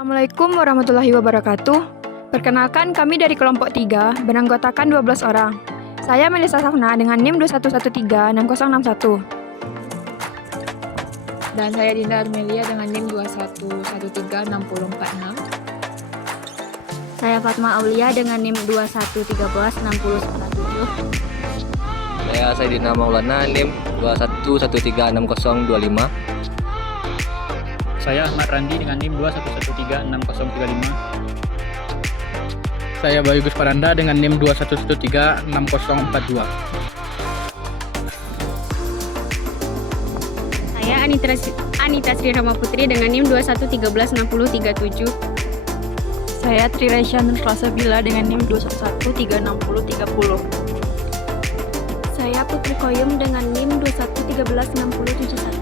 Assalamualaikum warahmatullahi wabarakatuh. Perkenalkan, kami dari kelompok 3 beranggotakan 12 orang. Saya Melisa Safna dengan NIM 21136061. Dan saya Dinda Armelia dengan NIM 21136046. Saya Fatma Aulia dengan NIM 21136097. Saya Saidina Maulana NIM 21136025. Saya Ahmad Randi dengan NIM 21136035. Saya Bayu Gus Paranda dengan NIM 21136042. Saya Anita Sri Rama Putri dengan NIM 21136037. Saya Triresya Nurrasabila dengan NIM 21136030. Saya Putri Koyum dengan NIM 21136071.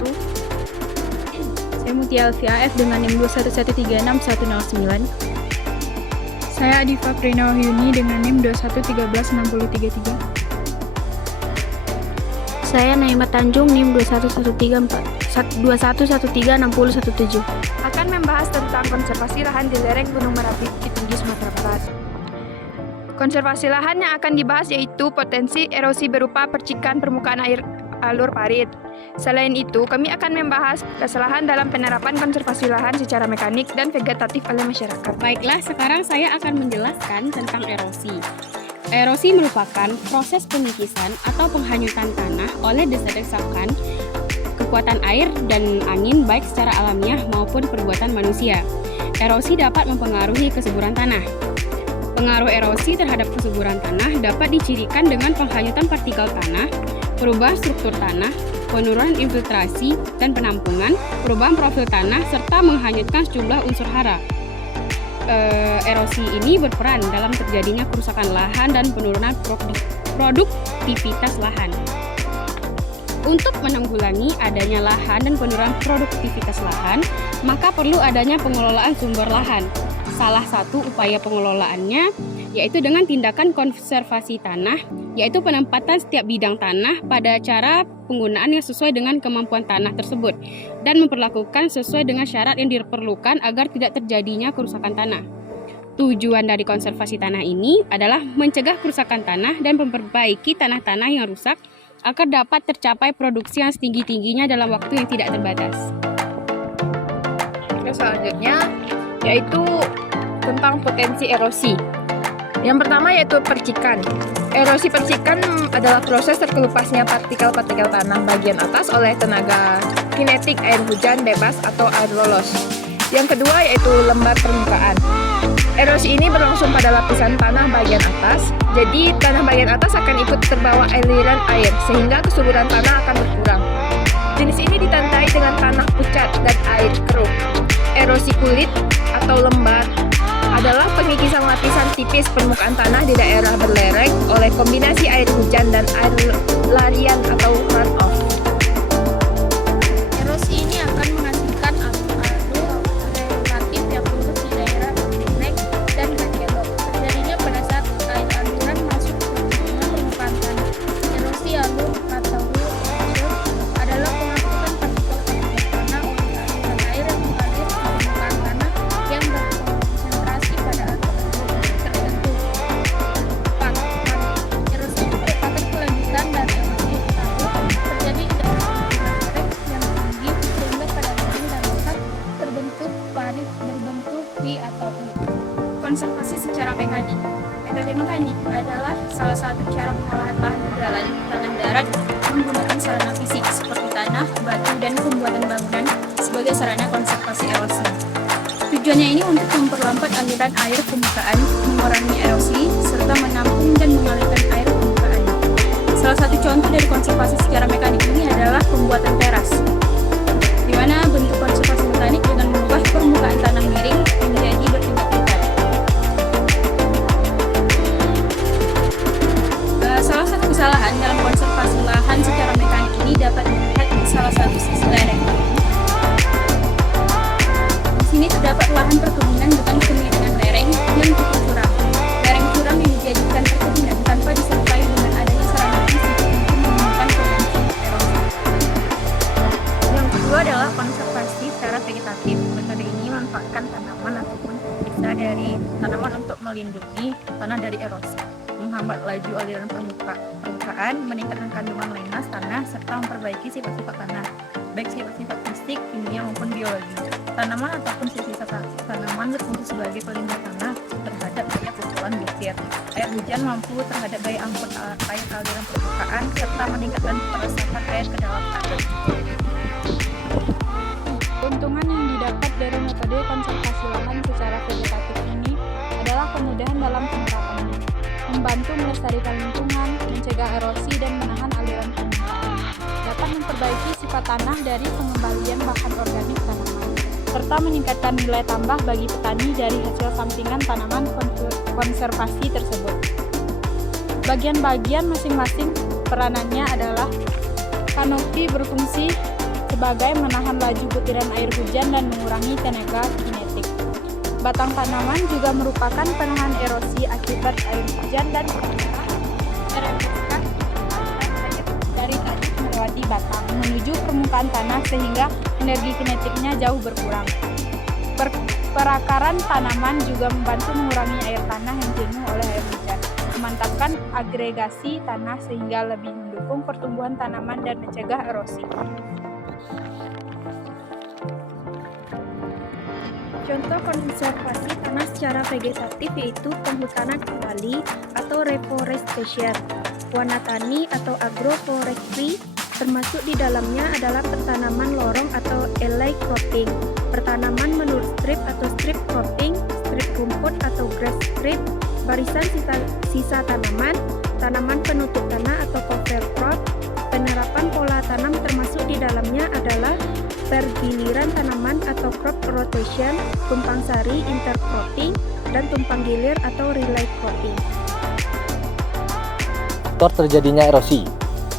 Saya Mutia Alfia F dengan NIM 21136109. Saya Adifa Prina Wahyuni dengan NIM 21136033. Saya Naimat Tanjung NIM 21136017. Akan membahas tentang konservasi lahan di lereng Gunung Merapi, Bukit Tinggi, Sumatera Barat. Konservasi lahan yang akan dibahas yaitu potensi erosi berupa percikan permukaan air alur parit. Selain itu, kami akan membahas kesalahan dalam penerapan konservasi lahan secara mekanik dan vegetatif oleh masyarakat. Baiklah, sekarang saya akan menjelaskan tentang erosi. Erosi merupakan proses pengikisan atau penghanyutan tanah oleh desak-desakan kekuatan air dan angin baik secara alamiah maupun perbuatan manusia. Erosi dapat mempengaruhi kesuburan tanah. Pengaruh erosi terhadap kesuburan tanah dapat dicirikan dengan penghanyutan partikel tanah, perubahan struktur tanah, penurunan infiltrasi dan penampungan, perubahan profil tanah, serta menghanyutkan sejumlah unsur hara. Erosi ini berperan dalam terjadinya kerusakan lahan dan penurunan produktivitas lahan. Untuk menanggulangi adanya lahan dan penurunan produktivitas lahan, maka perlu adanya pengelolaan sumber lahan. Salah satu upaya pengelolaannya yaitu dengan tindakan konservasi tanah, yaitu penempatan setiap bidang tanah pada cara penggunaan yang sesuai dengan kemampuan tanah tersebut dan memperlakukan sesuai dengan syarat yang diperlukan agar tidak terjadinya kerusakan tanah. Tujuan dari konservasi tanah ini adalah mencegah kerusakan tanah dan memperbaiki tanah-tanah yang rusak agar dapat tercapai produksi yang setinggi-tingginya dalam waktu yang tidak terbatas. Selanjutnya yaitu tentang potensi erosi. Yang pertama yaitu percikan. Erosi percikan adalah proses terkelupasnya partikel-partikel tanah bagian atas oleh tenaga kinetik air hujan bebas atau air lolos. Yang kedua yaitu lembar permukaan. Erosi ini berlangsung pada lapisan tanah bagian atas, jadi tanah bagian atas akan ikut terbawa aliran air sehingga kesuburan tanah akan berkurang. Jenis ini ditandai dengan tanah pucat dan air keruh. Erosi kulit atau lembar adalah pengikisan lapisan tipis permukaan tanah di daerah berlereng oleh kombinasi air hujan dan air larian atau runoff. Erosi ini akan menghasilkan alur relatif yang lurus di daerah lereng dan kaki-kaki. Terjadinya pada saat air aluran masuk ke permukaan tanah. Erosi alur atau erosion adalah penghapusan partikel tanah oleh aliran air yang mengalir ke permukaan tanah yang berkonsentrasi pada tertentu. Erosi merupakan kelanjutan dari erosi alur terjadi di daerah yang tinggi sehingga pada lereng dan pusat terbentuk parit berbentuk V atau U. Konservasi secara mekanik. Metode mekanik adalah salah satu cara pengolahan lahan di tanah darat menggunakan sarana fisik seperti tanah, batu, dan pembuatan bangunan sebagai sarana konservasi erosi. Tujuannya ini untuk memperlambat aliran air permukaan, mengurangi erosi, serta menampung dan mengalirkan air permukaan. Salah satu contoh dari konservasi secara mekanik ini adalah pembuatan teras, di mana bentuk konservasi mekanik dengan mengubah permukaan tanah miring menjadi bertingkat-tingkat. Salah satu kesalahan dalam konservasi lahan secara mekanik ini dapat dilihat di salah satu sisi lereng. Di sini terdapat lahan perkebunan dengan kemiringan lereng yang cukup curam. Lereng curam yang dijadikan perkebunan tanpa disertai dengan adanya sarana fisik untuk menimbulkan potensi erosi. Yang kedua adalah konservasi secara tanaman ataupun bisa dari tanaman untuk melindungi tanah dari erosi, menghambat laju aliran permukaan, meningkatkan kandungan lainas tanah, serta memperbaiki sifat-sifat tanah, baik sifat-sifat fisik, kimia maupun biologi. Tanaman ataupun sisa tanaman berfungsi sebagai pelindung tanah terhadap gaya pukulan geser. Air hujan mampu terhadap daya angkut air aliran permukaan serta meningkatkan peresapan air ke dalam tanah. Keuntungan yang didapat dari metode konservasi lahan secara vegetatif ini adalah kemudahan dalam penerapannya, membantu melestarikan lingkungan, mencegah erosi dan menahan aliran permukaan, dapat memperbaiki sifat tanah dari pengembalian bahan organik tanaman, serta meningkatkan nilai tambah bagi petani dari hasil sampingan tanaman konservasi tersebut. Bagian-bagian masing-masing peranannya adalah kanopi berfungsi sebagai menahan laju butiran air hujan dan mengurangi tenaga kinetik. Batang tanaman juga merupakan penahan erosi akibat air hujan dan merembeskan dari tanah melewati batang menuju permukaan tanah sehingga energi kinetiknya jauh berkurang. Perakaran tanaman juga membantu mengurangi air tanah yang jenuh oleh air hujan, memantapkan agregasi tanah sehingga lebih mendukung pertumbuhan tanaman dan mencegah erosi. Contoh konservasi tanah secara vegetatif yaitu penghutanan kembali atau reforestation, warna tani atau agroforestry, termasuk di dalamnya adalah pertanaman lorong atau alley cropping, pertanaman menurut strip atau strip cropping, strip rumput atau grass strip, barisan sisa tanaman, tanaman penutup tanah atau cover crop. Penerapan pola tanam termasuk di dalamnya adalah pergiliran tanaman atau crop rotation, tumpang sari intercropping, dan tumpang gilir atau relay cropping. Faktor terjadinya erosi.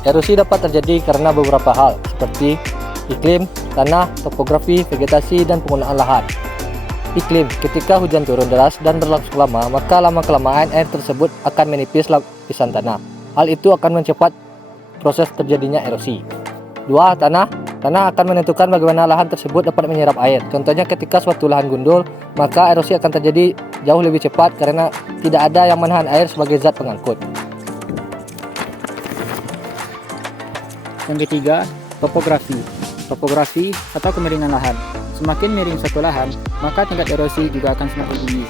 Erosi dapat terjadi karena beberapa hal seperti iklim, tanah, topografi, vegetasi, dan penggunaan lahan. Iklim, ketika hujan turun deras dan berlangsung lama, maka lama-kelamaan air tersebut akan menipis lapisan tanah. Hal itu akan mempercepat proses terjadinya erosi. 2. Tanah akan menentukan bagaimana lahan tersebut dapat menyerap air. Contohnya ketika suatu lahan gundul, maka erosi akan terjadi jauh lebih cepat karena tidak ada yang menahan air sebagai zat pengangkut. Yang ketiga, topografi. Topografi atau kemiringan lahan. Semakin miring suatu lahan, maka tingkat erosi juga akan semakin tinggi.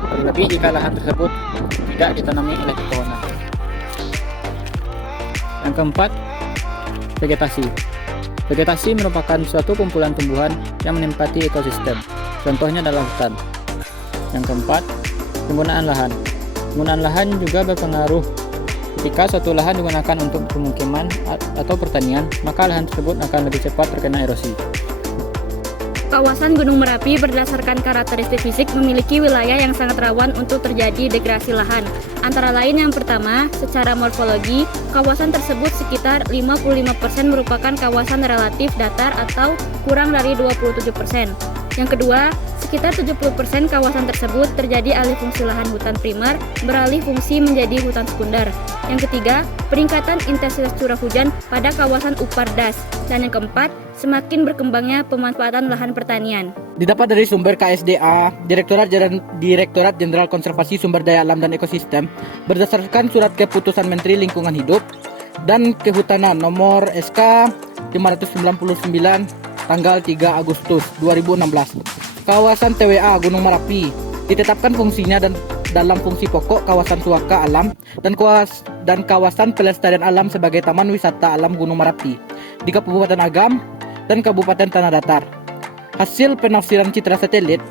Terlebih jika lahan tersebut tidak ditanami oleh pepohonan. Yang keempat, vegetasi. Vegetasi merupakan suatu kumpulan tumbuhan yang menempati ekosistem. Contohnya adalah hutan. Yang keempat, penggunaan lahan. Penggunaan lahan juga berpengaruh. Ketika suatu lahan digunakan untuk pemukiman atau pertanian, maka lahan tersebut akan lebih cepat terkena erosi. Kawasan Gunung Merapi berdasarkan karakteristik fisik memiliki wilayah yang sangat rawan untuk terjadi degradasi lahan. Antara lain yang pertama, secara morfologi, kawasan tersebut sekitar 55% merupakan kawasan relatif datar atau kurang dari 27%. Yang kedua, sekitar 70% kawasan tersebut terjadi alih fungsi lahan hutan primer beralih fungsi menjadi hutan sekunder. Yang ketiga, peningkatan intensitas curah hujan pada kawasan Upardas. Dan yang keempat, semakin berkembangnya pemanfaatan lahan pertanian. Didapat dari sumber KSDA, Direktorat Jenderal Konservasi Sumber Daya Alam dan Ekosistem, berdasarkan Surat Keputusan Menteri Lingkungan Hidup dan Kehutanan Nomor SK 599 tanggal 3 Agustus 2016. Kawasan TWA Gunung Merapi ditetapkan fungsinya dan dalam fungsi pokok kawasan suaka alam dan kawasan pelestarian alam sebagai Taman Wisata Alam Gunung Merapi di Kabupaten Agam dan Kabupaten Tanah Datar. Hasil penafsiran citra satelit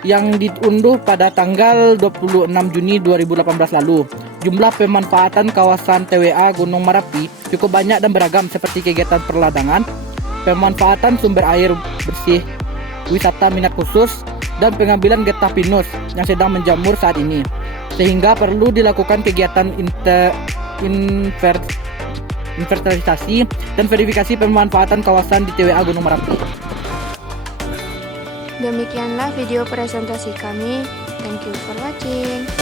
yang diunduh pada tanggal 26 Juni 2018 lalu. Jumlah pemanfaatan kawasan TWA Gunung Merapi cukup banyak dan beragam seperti kegiatan perladangan, pemanfaatan sumber air bersih, wisata minat khusus, dan pengambilan getah pinus yang sedang menjamur saat ini. Sehingga perlu dilakukan kegiatan inventarisasi dan verifikasi pemanfaatan kawasan di TWA Gunung Merapi. Demikianlah video presentasi kami. Thank you for watching.